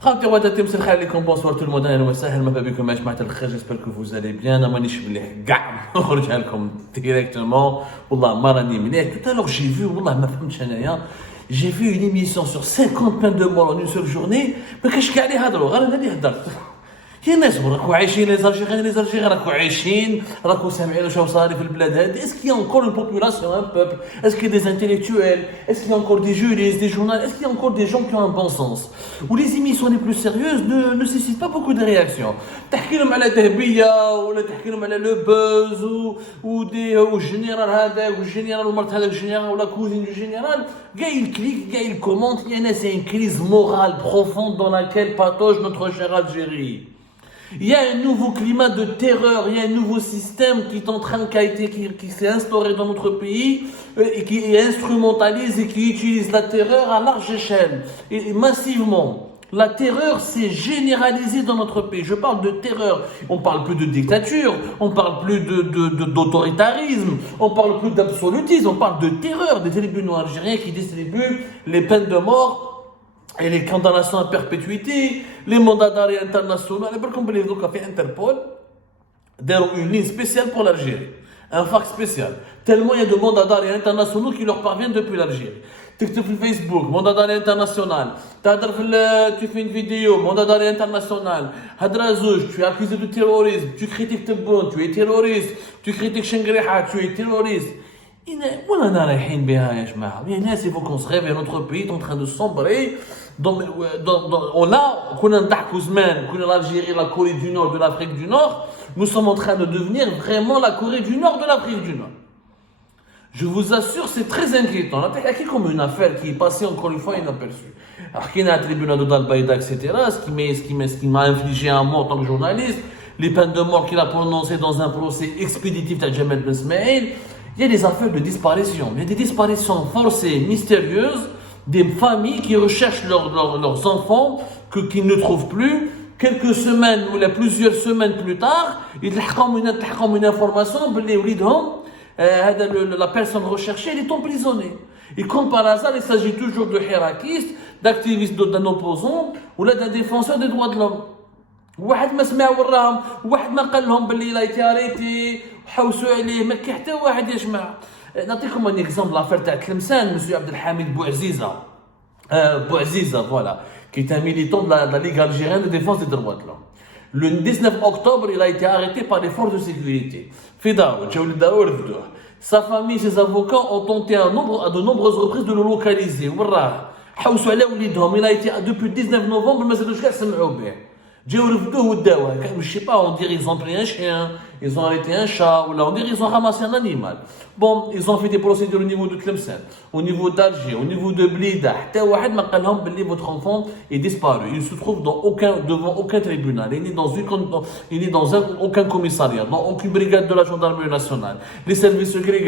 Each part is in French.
Bonsoir tout le monde, j'espère que vous allez bien. Directement. Tout à l'heure, j'ai vu une émission sur 50 peines de mort en une seule journée. Mais qu'est-ce qu'il y a هي الناس راكو عايشين لي زالجيريان راكو عايشين راكو سامعين واش صاري في البلاد هذه اسكي انكور اون بوبولاسيون ان بوبل اسكي دي انتيليكتويل اسكي انكور دي جوريست دي جورنال اسكي انكور دي جون qui ont un bon sens où les émissions les plus sérieuses ne suscitent pas beaucoup de réactions تحكي لهم على ذهبيه ولا تحكي لهم على لو بوز والجنرال هذا والجنرال ومرت هذاك الجنرال ولا كوزين دو جنرال كاع الكليك كاع الكومونت لان سي une crise morale profonde dans laquelle patauge notre chère Algérie. Il y a un nouveau climat de terreur, il y a un nouveau système qui est en train qui s'est instauré dans notre pays et qui instrumentalise et qui utilise la terreur à large échelle et massivement. La terreur s'est généralisée dans notre pays. Je parle de terreur. On parle plus de dictature, on parle plus d'autoritarisme, on parle plus d'absolutisme, on parle de terreur des tribunaux algériens qui distribuent les peines de mort et les condamnations à perpétuité, les mandats d'arrêt internationaux. Interpol d'ailleurs une ligne spéciale pour l'Algérie, un fax spécial. Tellement il y a de mandats d'arrêt internationaux qui leur parviennent depuis l'Algérie. Tu fais Facebook, mandat d'arrêt international. Tu fais une vidéo, mandat d'arrêt international. Hadrazouj, tu es accusé de terrorisme. Tu critiques Tebboune, tu es terroriste. Tu critiques Shengriha, tu es terroriste. Il faut qu'on se réveille, notre pays est en train de sombrer. L'Algérie, la Corée du Nord, de l'Afrique du Nord, nous sommes en train de devenir vraiment la Corée du Nord de l'Afrique du Nord. Je vous assure, c'est très inquiétant. Il y a comme une affaire qui est passée encore une fois inaperçue. Alors qu'il y a un tribunal de Dalbaïda, etc., ce qui m'a infligé un mort en tant que journaliste, les peines de mort qu'il a prononcées dans un procès expéditif de Jamal Ben Smaïl. Il y a des affaires de disparition. Il y a des disparitions forcées, mystérieuses, des familles qui recherchent leurs enfants, qu'ils ne trouvent plus. Quelques semaines ou plusieurs semaines plus tard, ils ont une information, la personne recherchée, elle est emprisonnée. Et comme par hasard, il s'agit toujours de hirakistes, d'activistes d'un opposant ou d'un défenseur des droits de l'homme. واحد ما سمع وراهم واحد ما قال لهم باللي لا تياريتي وحوسوا عليه ما كاين حتى واحد يا جماعه نعطيكم ان اكزومبل لافير تاع تلمسان مسيو عبد الحميد بوعزيزه voilà qui est un militant de la Ligue algérienne de défense des droits de l'homme. Le 19 octobre, il a été arrêté par les forces de sécurité. Sa famille, ses avocats ont tenté à de nombreuses reprises de le localiser. Il a été depuis le 19 novembre, mais je sais pas, on dirait qu'ils ont pris un chien, ils ont arrêté un chat, ou là on dirait qu'ils ont ramassé un animal. Bon, ils ont fait des procédures au niveau de Tlemcen, au niveau d'Alger, au niveau de Blida. Votre enfant est disparu. Il se trouve devant aucun tribunal. Il n'est dans aucun commissariat, dans aucune brigade de la gendarmerie nationale. Les services secrets,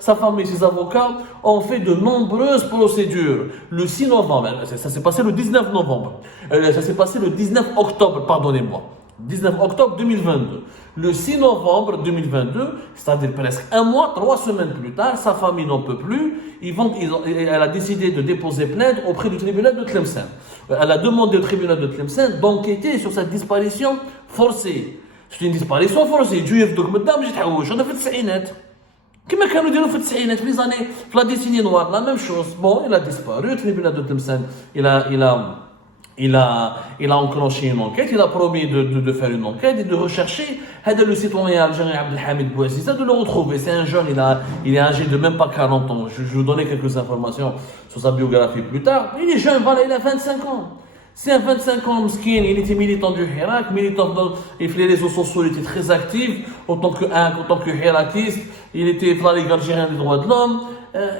sa famille, ses avocats ont fait de nombreuses procédures. Le 6 novembre, ça s'est passé le 19 novembre. Ça s'est passé le 19 octobre, pardonnez-moi. 19 octobre 2022. Le 6 novembre 2022, c'est-à-dire presque un mois, 3 semaines plus tard, sa famille n'en peut plus. Elle a décidé de déposer plainte auprès du tribunal de Tlemcen. Elle a demandé au tribunal de Tlemcen d'enquêter sur cette disparition forcée. C'est une disparition forcée. On a fait التسعينات. كما كانوا يديروا في التسعينات في لي في لا ديسيني نوار لا ميم شوز. Bon, il a disparu. Le tribunal de Tlemcen, il a enclenché une enquête, il a promis de faire une enquête et de rechercher le citoyen algérien Abdelhamid Bouaziza, de le retrouver. C'est un jeune, il est âgé de même pas 40 ans. Je vais vous donner quelques informations sur sa biographie plus tard. Il est jeune, voilà, il a 25 ans. C'est un 25 ans, Mskin, il était militant du Hirak, et les réseaux sociaux, il était très actif en tant que hirakiste, il était dans la Ligue algérienne des droits de l'homme.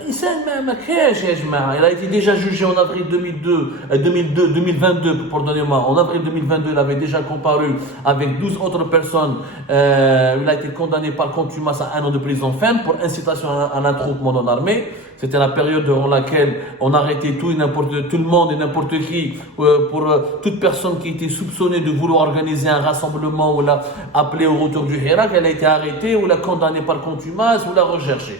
Il a été déjà jugé en avril 2022, pardonnez-moi. En avril 2022, il avait déjà comparu avec 12 autres personnes. Il a été condamné par contumace à 1 an de prison ferme pour incitation à l'attroupement dans l'armée. C'était la période durant laquelle on arrêtait tout le monde et n'importe qui pour toute personne qui était soupçonnée de vouloir organiser un rassemblement ou l'a appelé au retour du Hirak. Elle a été arrêtée ou l'a condamnée par contumace ou l'a recherchée.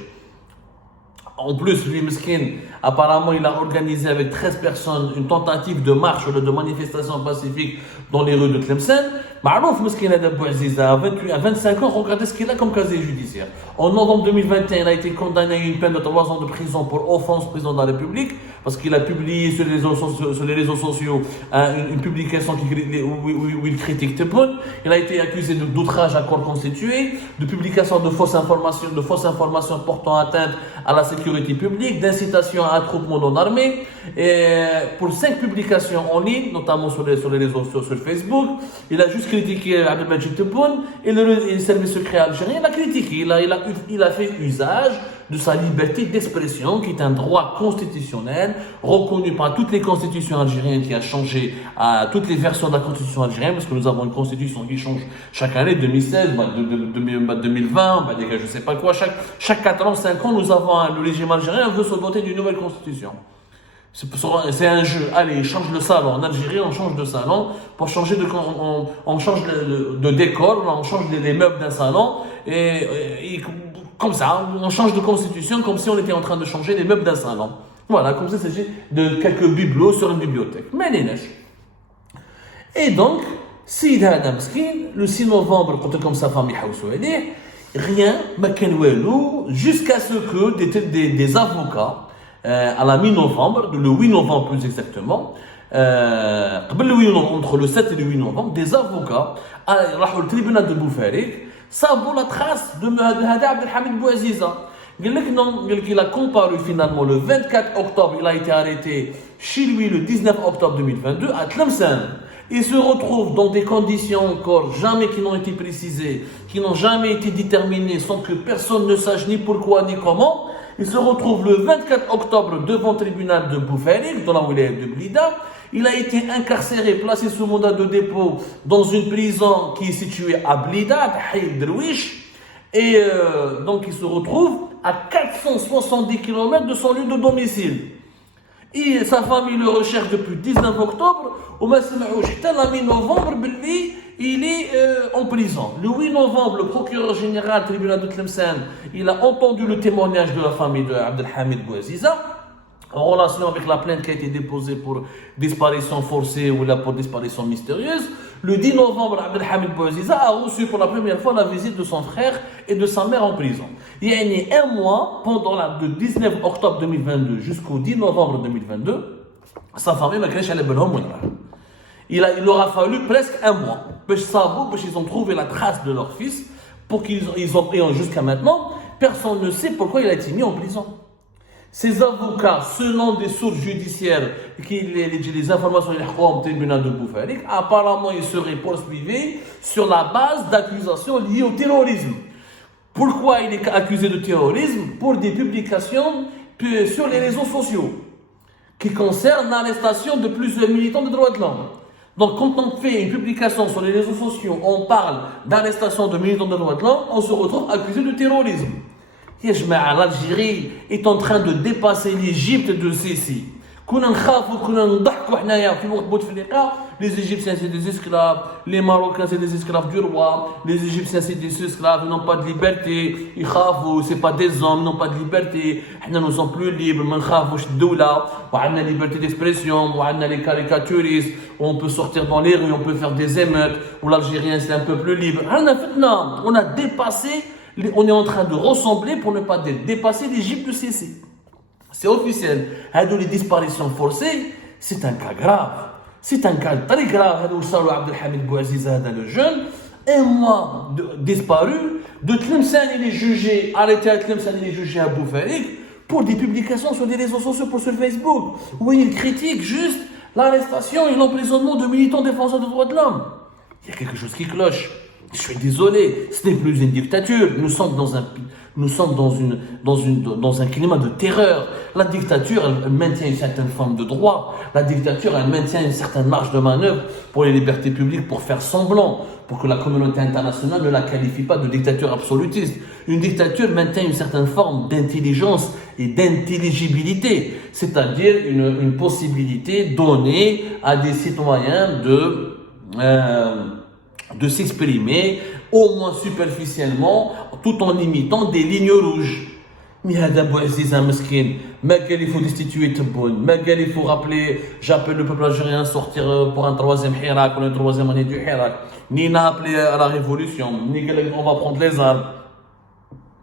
En plus, lui, Meskin, apparemment, il a organisé avec 13 personnes une tentative de marche ou de manifestation pacifique dans les rues de Tlemcen. Marouf Meskin Bouaziza, à 25 ans, regardez ce qu'il a comme casier judiciaire. En novembre 2021, il a été condamné à une peine de 3 ans de prison pour offense au président de la République, parce qu'il a publié sur les réseaux sociaux une publication où il critique Tebboune. Il a été accusé d'outrage à corps constitué, de publication de fausses informations portant atteinte à la sécurité publique, d'incitation à attroupement non armé, et pour 5 publications en ligne, notamment sur les réseaux sociaux, sur Facebook. Il a juste critiqué Abdelmajid Tebboune et le service secret algérien l'a critiqué. Il a fait usage de sa liberté d'expression, qui est un droit constitutionnel reconnu par toutes les constitutions algériennes, qui a changé à toutes les versions de la constitution algérienne, parce que nous avons une constitution qui change chaque année, 2016, 2020, je sais pas quoi, chaque 4 ans, 5 ans, nous avons le régime algérien veut se doter d'une nouvelle constitution. C'est un jeu. Allez, change le salon. En Algérie, on change de salon. Pour changer on change de décor, on change les meubles d'un salon. Et comme ça, on change de constitution comme si on était en train de changer les meubles d'un salon. Voilà, comme ça, il s'agit de quelques bibelots sur une bibliothèque. Mais les neiges. Et donc, Sid Hada Meskin, le 6 novembre, quand comme sa famille rien, jusqu'à ce que des avocats, à la mi-novembre, le 8 novembre plus exactement, entre le 7 et le 8 novembre, des avocats راحوا tribunal de Boufarik, savent la trace de Abdelhamid Bouaziza. Il a comparu finalement le 24 octobre, il a été arrêté chez lui le 19 octobre 2022 à Tlemcen. Il se retrouve dans des conditions encore jamais qui n'ont été précisées, qui n'ont jamais été déterminées, sans que personne ne sache ni pourquoi ni comment. Il se retrouve le 24 octobre devant le tribunal de Boufarik, dans la wilaya de Blida. Il a été incarcéré, placé sous mandat de dépôt dans une prison qui est située à Blida, à Tahir Derwish. Et donc il se retrouve à 470 km de son lieu de domicile. Et sa famille le recherche depuis 19 octobre. Au la mi-novembre, il est en prison. Le 8 novembre, le procureur général du tribunal de Tlemcen, il a entendu le témoignage de la famille de Abdelhamid Bouaziza en relation avec la plainte qui a été déposée pour disparition forcée ou là pour disparition mystérieuse. Le 10 novembre, Abdelhamid Bouaziza a reçu pour la première fois la visite de son frère et de sa mère en prison. Il y a un mois, pendant de 19 octobre 2022 jusqu'au 10 novembre 2022, sa famille m'a créé chez les Benhom. Il aura fallu presque un mois parce qu'ils ont trouvé la trace de leur fils, pour qu'ils ont pris jusqu'à maintenant. Personne ne sait pourquoi il a été mis en prison. Ces avocats, selon des sources judiciaires, les informations au tribunal de Boufarik, apparemment ils seraient poursuivis sur la base d'accusations liées au terrorisme. Pourquoi il est accusé de terrorisme? Pour des publications sur les réseaux sociaux qui concernent l'arrestation de plusieurs militants de droits de l'homme. Donc, quand on fait une publication sur les réseaux sociaux, on parle d'arrestation de militants de droits de l'homme, on se retrouve accusé de terrorisme. L'Algérie est en train de dépasser l'Égypte de Sissi. Les Égyptiens c'est des esclaves, les Marocains c'est des esclaves du roi, les Égyptiens c'est des esclaves, ils n'ont pas de liberté, ils khafou, c'est pas des hommes, ils n'ont pas de liberté, nous sommes plus libres, on a la liberté d'expression, on a les caricaturistes, on peut sortir dans les rues, on peut faire des émeutes, où l'Algérien c'est un peu plus libre. On a dépassé, on est en train de ressembler, pour ne pas dire dépasser l'Égypte de Sissi. C'est officiel. Les disparitions forcées, c'est un cas grave. C'est un cas très grave. Abdelhamid Bouaziza, le jeune, un mois disparu. De Tlemcen, il est jugé, arrêté à Tlemcen, il est jugé à Boufarik pour des publications sur des réseaux sociaux, sur Facebook, où il critique juste l'arrestation et l'emprisonnement de militants défenseurs des droits de l'homme. Il y a quelque chose qui cloche. Je suis désolé, ce n'est plus une dictature. Nous sommes dans un climat de terreur. La dictature, elle maintient une certaine forme de droit. La dictature, elle maintient une certaine marge de manœuvre pour les libertés publiques, pour faire semblant, pour que la communauté internationale ne la qualifie pas de dictature absolutiste. Une dictature maintient une certaine forme d'intelligence et d'intelligibilité, c'est-à-dire une possibilité donnée à des citoyens de s'exprimer, au moins superficiellement, tout en limitant des lignes rouges. Mais هذا بوعزيز مسكين ما قال il faut destituer Tebboune, ما قال il faut rappeler, j'appelle le peuple algérien à sortir pour un troisième Hirak ou une troisième année du Hirak, ni n'a appelé à la révolution, ni قال on va prendre les armes,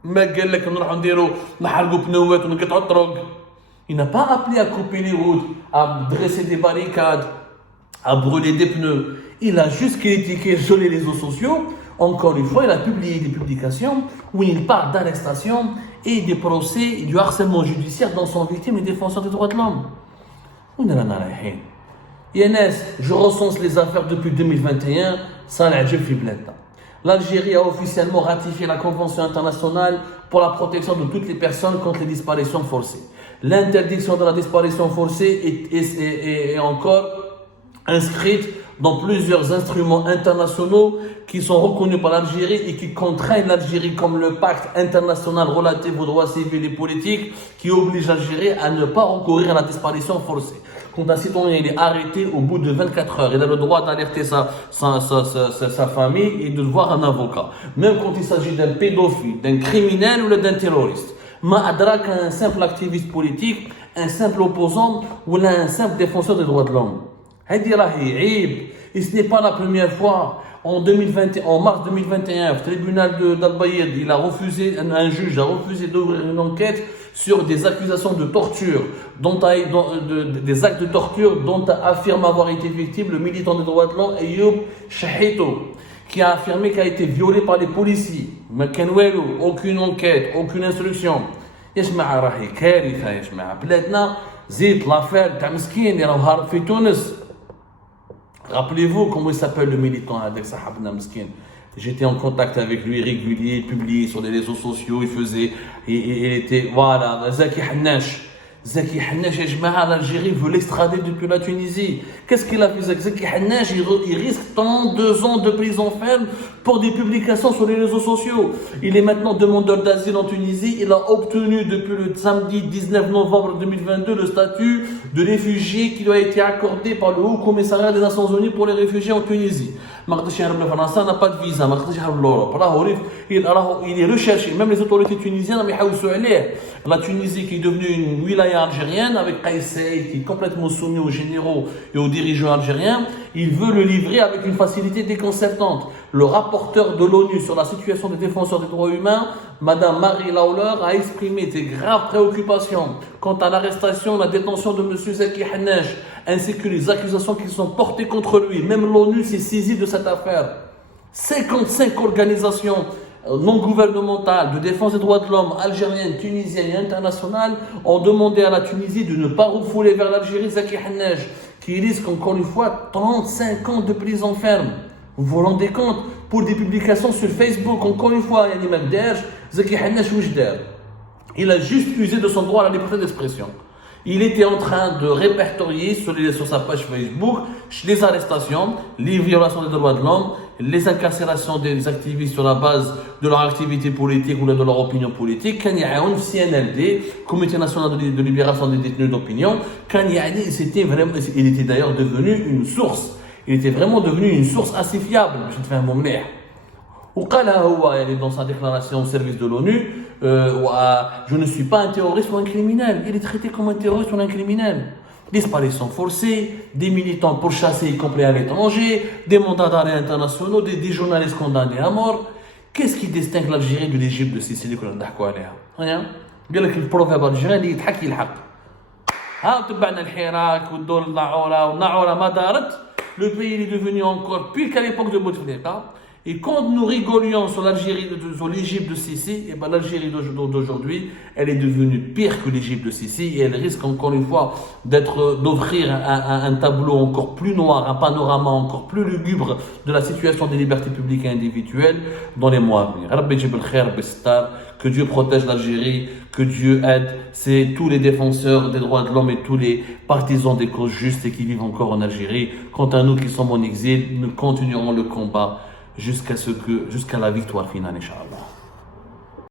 ما قال لك نروحوا نديروا نحرقوا بنوات ونقطعوا الطرق. Il n'a pas appelé à couper les routes, à dresser des barricades, à brûler des pneus. Il a juste critiqué sur les réseaux sociaux. Encore une fois, il a publié des publications où il parle d'arrestation et des procès et du harcèlement judiciaire dont sont victimes les défenseurs des droits de l'homme. Je recense les affaires depuis 2021, ça n'a jamais fait bladda. L'Algérie a officiellement ratifié la Convention internationale pour la protection de toutes les personnes contre les disparitions forcées. L'interdiction de la disparition forcée est encore inscrite dans plusieurs instruments internationaux qui sont reconnus par l'Algérie et qui contraignent l'Algérie, comme le pacte international relatif aux droits civils et politiques qui oblige l'Algérie à ne pas recourir à la disparition forcée. Quand un citoyen est arrêté au bout de 24 heures, il a le droit d'alerter sa famille et de voir un avocat. Même quand il s'agit d'un pédophile, d'un criminel ou d'un terroriste. Ma adrak un simple activiste politique, un simple opposant ou un simple défenseur des droits de l'homme. Et ce n'est pas la première fois. En mars 2021, le tribunal d'Al-Bayed, un juge a refusé d'ouvrir une enquête sur des accusations de torture, des actes de torture dont affirme avoir été victime le militant des droits de l'homme Ayoub Shahito, qui a affirmé qu'il a été violé par les policiers. Mais aucune enquête, aucune instruction. يسمع راهي كارثه يسمع بلادنا زيد لافير تاع مسكين اللي راه هارب في تونس. Rappelez-vous comment il s'appelle le militant avec Sahabna Miskin. J'étais en contact avec lui régulier, publié sur les réseaux sociaux, il était, voilà, Zaki Hannash. Zaki Hannash, l'Algérie veut l'extrader depuis la Tunisie. Qu'est-ce qu'il a fait Zaki Hannash? Il risque 32 ans de prison ferme pour des publications sur les réseaux sociaux. Il est maintenant demandeur d'asile en Tunisie. Il a obtenu depuis le samedi 19 novembre 2022 le statut de réfugié qui lui a été accordé par le Haut Commissariat des Nations Unies pour les réfugiés en Tunisie. Il n'a pas de visa, il est recherché. Même les autorités tunisiennes, la Tunisie qui est devenue une wilaya algérienne avec Kais Saïed qui est complètement soumis aux généraux et aux dirigeants algériens, il veut le livrer avec une facilité déconcertante. Le rapporteur de l'ONU sur la situation des défenseurs des droits humains, Madame Marie Lawler, a exprimé des graves préoccupations quant à l'arrestation et la détention de M. Zaki Hannash, ainsi que les accusations qui sont portées contre lui. Même l'ONU s'est saisie de cette affaire. 55 organisations non gouvernementales de défense des droits de l'homme algériennes, tunisiennes et internationales ont demandé à la Tunisie de ne pas refouler vers l'Algérie Zaki Hannash, qui risque encore une fois 35 ans de prison ferme. Vous vous rendez compte? Pour des publications sur Facebook, encore une fois, Zaki Hannash Wujder. Il a juste usé de son droit à la liberté d'expression. Il était en train de répertorier sur sa page Facebook les arrestations, les violations des droits de l'homme, les incarcérations des activistes sur la base de leur activité politique ou de leur opinion politique. Quand il y a un CNLD, Comité national de libération des détenus d'opinion, il était d'ailleurs devenu une source. Il était vraiment devenu une source assez fiable. Dans sa déclaration au service de l'ONU, je ne suis pas un terroriste ou un criminel. Il est traité comme un terroriste ou un criminel. Disparitions forcées, des militants pourchassés y compris à l'étranger, des mandats d'arrêt internationaux, des journalistes condamnés à mort. Qu'est-ce qui distingue l'Algérie de l'Égypte de Sicile que nous avons عليها؟ قال لك البروفيرب الجيراني اللي يتحكي الحق. ها تبعنا الحراك والدول الناعورة والناعورة ما دارت. Le pays est devenu encore pire qu'à l'époque de Bouteflika. Et quand nous rigolions sur l'Égypte de Sissi, et ben l'Algérie d'aujourd'hui, elle est devenue pire que l'Égypte de Sissi et elle risque encore une fois d'offrir un tableau encore plus noir, un panorama encore plus lugubre de la situation des libertés publiques et individuelles dans les mois à venir. Que Dieu protège l'Algérie, que Dieu aide tous les défenseurs des droits de l'homme et tous les partisans des causes justes et qui vivent encore en Algérie. Quant à nous qui sommes en exil, nous continuerons le combat jusqu'à la victoire finale, Inch'Allah.